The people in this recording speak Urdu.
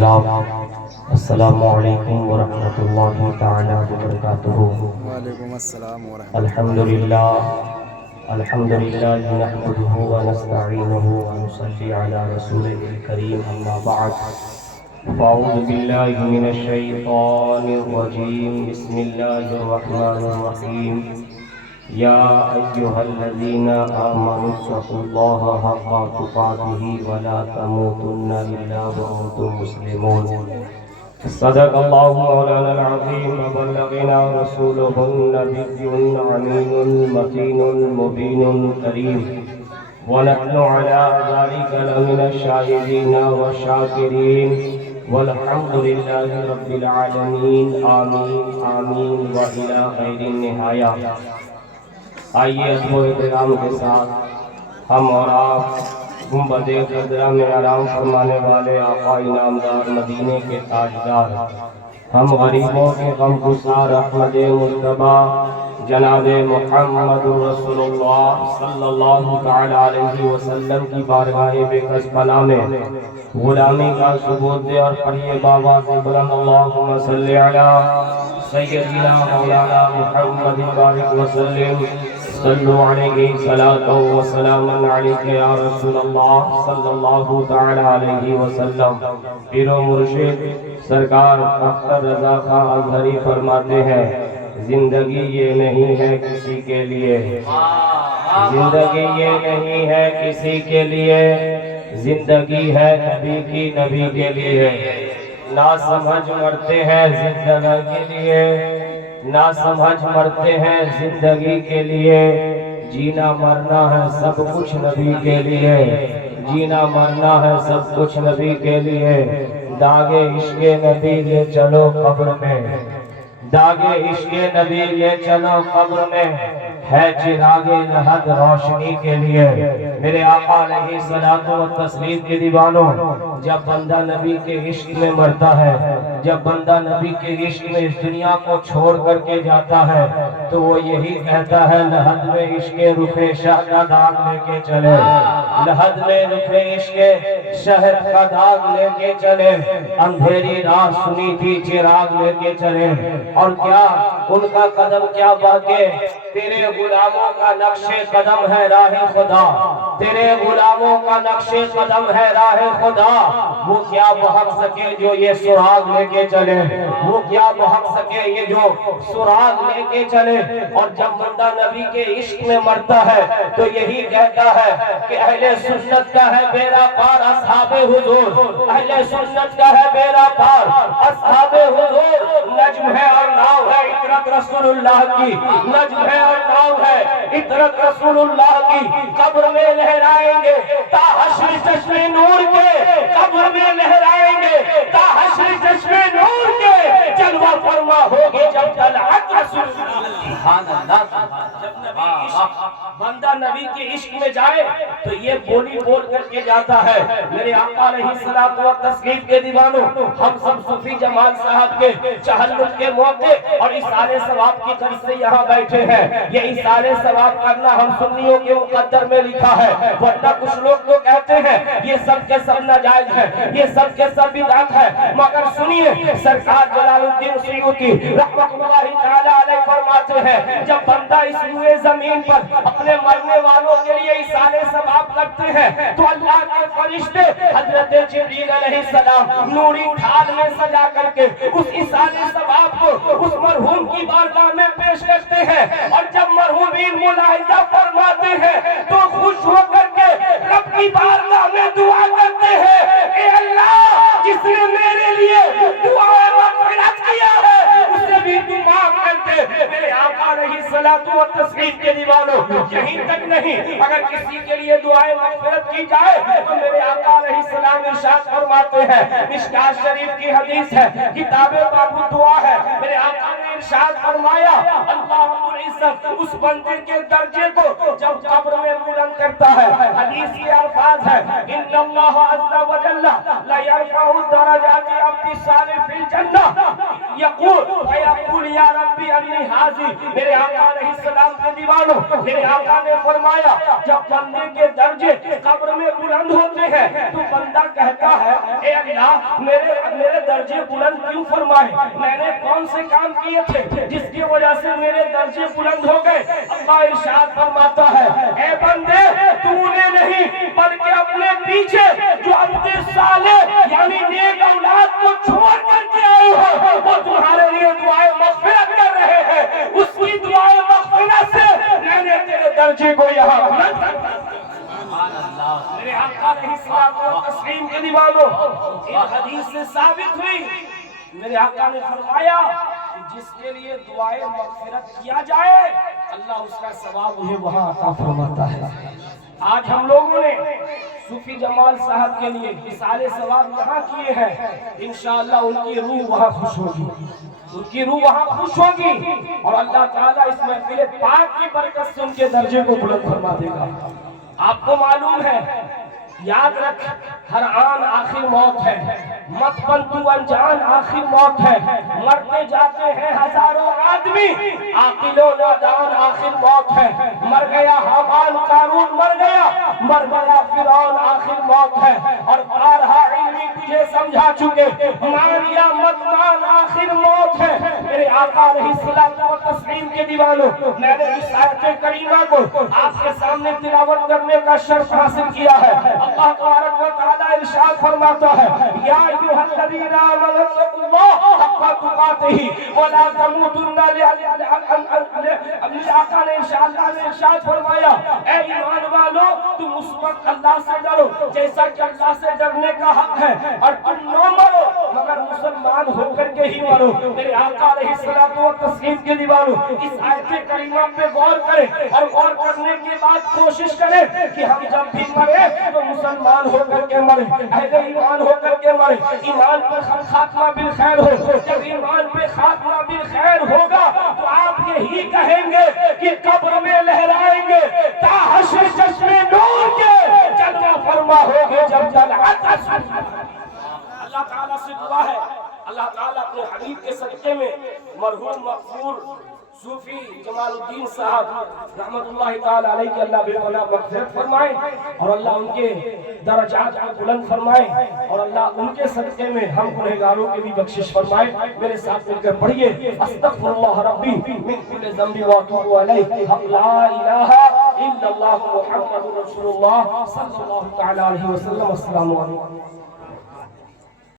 السلام السلام علیکم ورحمۃ اللہ تعالی وبرکاتہ۔ وعلیکم السلام ورحمۃ الحمد اللہ للہ وبرکاتہ۔ الحمد للہ نحمده ونستعینه ونصلی علی رسولہ الکریم، اما بعد فاعوذ باللہ من الشیطان الرجیم، بسم اللہ الرحمن الرحیم۔ یا ایہا الذین آمنوا اتقوا اللہ حق تقاته ولا تموتن الا وانتم مسلمون۔ صدق اللہ مولانا العظیم وبلغنا رسوله النبی الامین المتین المبین الکریم، ونحن على ذلك لمن الشاہدین والشاکرین، والحمد للہ رب العالمین، آمین آمین وإلی غیر النہایہ۔ آئیے ادب و احترام کے ساتھ ہم اور آپ گنبد خضرا میں آرام فرمانے والے آقا انعامدار مدینے کے تاجدار، ہم غریبوں کے غمگسار احمد مصطفیٰ جناب محمد رسول اللہ صلی اللہ تعالی علیہ وسلم کی بارگاہ بے کس پناہ میں غلامی کا ثبوت دے اور پڑھیے بابا سے بلند اللہم صلی علی سیدنا مولانا محمد بارک وسلم، صلو علیہ صلاۃ و سلام علیک یا رسول اللہ صلی اللہ تعالی علیہ وسلم۔ پیر و مرشد سرکار اختر رضا خان ازہری فرماتے ہیں، زندگی یہ نہیں ہے کسی کے لیے، زندگی یہ نہیں ہے کسی کے لیے، زندگی ہے نبی کی نبی کے لیے۔ نا سمجھ مرتے ہیں زندگی کے لیے، نا سمجھ مرتے ہیں زندگی کے لیے، جینا مرنا ہے سب کچھ نبی کے لیے، جینا مرنا ہے سب کچھ نبی کے لیے۔ داغے عشق نبی لے چلو قبر میں، داغے عشق نبی لے چلو قبر میں، ہے چراغ لحد روشنی کے لیے۔ میرے آقا علیہ الصلوۃ والتسلیم کے دیوانوں، جب بندہ نبی کے عشق میں مرتا ہے، جب بندہ نبی کے عشق میں اس دنیا کو چھوڑ کر کے جاتا ہے، تو وہ یہی کہتا ہے لحد میں عشق رخ شاہ کا داغ لے کے چلے، لحد میں رخ عشق شہد کا داغ لے کے چلے، اندھیری رات سنی تھی چراغ لے کے چلے۔ اور کیا ان کا قدم کیا بہکے، تیرے غلاموں کا نقش قدم ہے راہ خدا، تیرے غلاموں کا نقش قدم ہے راہ خدا۔ وہ کیا بہک سکے جو یہ سراغ لے کے چلے، وہ کیا بہک سکے یہ جو سراغ لے کے چلے۔ اور جب بندہ نبی کے عشق میں مرتا ہے تو یہی کہتا ہے کہ اہل سنت کا ہے بیڑا پار اصحاب حضور، اہل سنت کا ہے بیڑا پار اصحاب حضور۔ نجم ہے اور ناؤ ہے عطرت رسول اللہ کی، نجم ہے اور ناؤ ہے عطرت رسول اللہ کی۔ قبر میں لہرائیں گے تا حشر چشم نور کے، قبر میں لہرائیں گے تا حشر چشم نور کے، جلوہ فرما ہوگی جب طلعت رسول اللہ۔ سبحان اللہ، جب بندہ نبی کے عشق میں جائے تو یہ بولی بول کر کے جاتا ہے۔ میرے آقا علیہ الصلوۃ والتسلیم کے دیوانوں، ہم سب صوفی جمال صاحب کے چہلم کے موقع اور اِصالِ ثواب کی طرف سے یہاں بیٹھے ہیں۔ یہ اِصالِ ثواب کرنا ہم سنیوں کے مقدر میں لکھا ہے، ورنہ کچھ لوگ تو کہتے ہیں یہ سب کے سب ناجائز ہے، یہ سب کے سب بدعت ہے۔ مگر سنیے، سرکار جلال الدین سیوطی رحمۃ اللہ تعالی علیہ فرماتے ہیں، جب بندہ اس روئے زمین پر اپنے مرنے والوں کے لیے اِصالِ ثواب کرتے ہیں تو اللہ کے فرشتے حضرت جبریل علیہ السلام نوری ڈھال میں سجا کر کے اس اِصالِ ثواب کو اس مرحوم کی بارگاہ میں پیش کرتے ہیں۔ اور جب مرحومین ملاحظہ فرماتے ہیں تو خوش ہو کر کے رب کی بارگاہ میں دعا کرتے ہیں، اے اللہ جس نے میرے لیے دعائے مغفرت کیا ہے اسے بھی تو معاف کر دے۔ میرے آقا علیہ الصلوۃ والتسلیم کے دیوانوں، یہیں تک نہیں، اگر کسی کے لیے دعائے مغفرت کی جائے تو میرے آقا علیہ السلام ارشاد فرماتے ہیں، مشکوٰۃ شریف کی حدیث ہے، کتاب باب دعا ہے، میرے آقا نے ارشاد فرمایا اللہ رب العزت اس بندے کے درجے کو جب قبر میں بلند کرتا ہے، حدیث کے الفاظ ہے ان اللہ عز وجل لا يرفع درجات عبد الصالح فی الجنہ یقول فیقول یا ربی انی حاضی۔ میرے آقا علیہ السلام کے دیوانوں، میرے آقا نے فرمایا جب بندے کے درجے قبر میں بلند ہوتے ہیں تو بندہ کہتا ہے اے اللہ میرے درجے بلند کیوں فرمائے، میں نے کون سے کام کیے تھے جس کی وجہ سے میرے درجے بلند ہو گئے۔ اللہ ارشاد فرماتا ہے اے بندے تو نے نہیں بلکہ اپنے پیچھے جو عبد صالح یعنی نیک اولاد کو چھوڑ کر کے آئے ہو وہ تمہارے لیے دعائیں مغفرت کر رہے ہیں، اس کی دعائیں مغفرت سے میں نے تیرے درجے کو یہاں بلند کر دیا۔ میرے آقا علیہ الصلوۃ والتسلیم کے دیوانوں، ایک حدیث سے ثابت ہوئی، میرے آقا نے فرمایا کہ جس کے لیے دعائیں مغفرت کیا جائے اللہ اس کا ثواب انہیں وہاں عطا فرماتا ہے۔ آج ہم لوگوں نے صوفی جمال صاحب کے لیے اِسالِ ثواب یہاں کیے ہیں، انشاءاللہ ان کی روح وہاں خوش ہوگی، ان کی روح وہاں خوش ہوگی اور اللہ تعالیٰ اس محفل پاک کی برکت سے ان کے درجے کو بلند فرما دے گا۔ آپ کو معلوم ہے، یاد رکھ ہر آن آخر موت ہے، مت بن تو انجان آخر موت ہے، مرتے جاتے ہیں ہزاروں آدمی عاقل و نادان آخر موت ہے، مر گیا حامان قارون مر گیا فرعون آخر موت ہے، اور بارہا علمی تجھے سمجھا چکے مان یا مت مان آخر موت ہے۔ میرے آقا علیہ الصلوۃ والتسلیم کے دیوانوں، میں نے اس آیت کریمہ کو آپ کے سامنے تلاوت کرنے کا شرف حاصل کیا ہے۔ اللہ تبارک و تعالی ارشاد فرماتا ہے یا ایھا الذین آمنوا اتقوا اللہ حق تقاتہ ولا تموتن اپنے آقا نے ارشاد فرمایا اے ایمان والو تم اس وقت اللہ سے ڈرو جیسا کہ اللہ سے ڈرنے کا حق ہے، اور تم نہ مرو مگر مسلمان ہو کر کے ہی مرو۔ میرے آقا علیہ الصلوۃ والتسلیم کے دیوانوں، اس آیت کریمہ پہ غور کریں اور غور کرنے کے بعد کوشش کریں کہ ہم جب بھی مرے تو مسلمان ہو کر کے مرے، اہل ایمان ہو کر کے مرے، ایمان پر خاتمہ بالخیر ہو۔ جب ایمان پہ خاتمہ بالخیر ہوگا تو آپ یہی کہیں گے کہ قبر میں لہرائیں گے تا حشر چشم نور کے جلوہ فرما ہوگے جب طلعت اللہ تعالیٰ سے دعا ہے، اللہ تعالیٰ اپنے حبیب کے صدقے میں مرحوم مغفور صوفی جمال الدین صاحب رحمت اللہ تعالی علیہ کے اللہ بے پناہ مغفرت فرمائے اور اللہ ان کے درجات کو بلند فرمائے اور اللہ ان کے صدقے میں ہم گنہگاروں کے بھی بخشش فرمائے۔ میرے ساتھ مل کر پڑھیے استغفر اللہ ربی من کل ذنب واتوب الیہ لا الہ الا اللہ محمد رسول اللہ صلی اللہ تعالی علیہ وسلم۔ السلام علیکم۔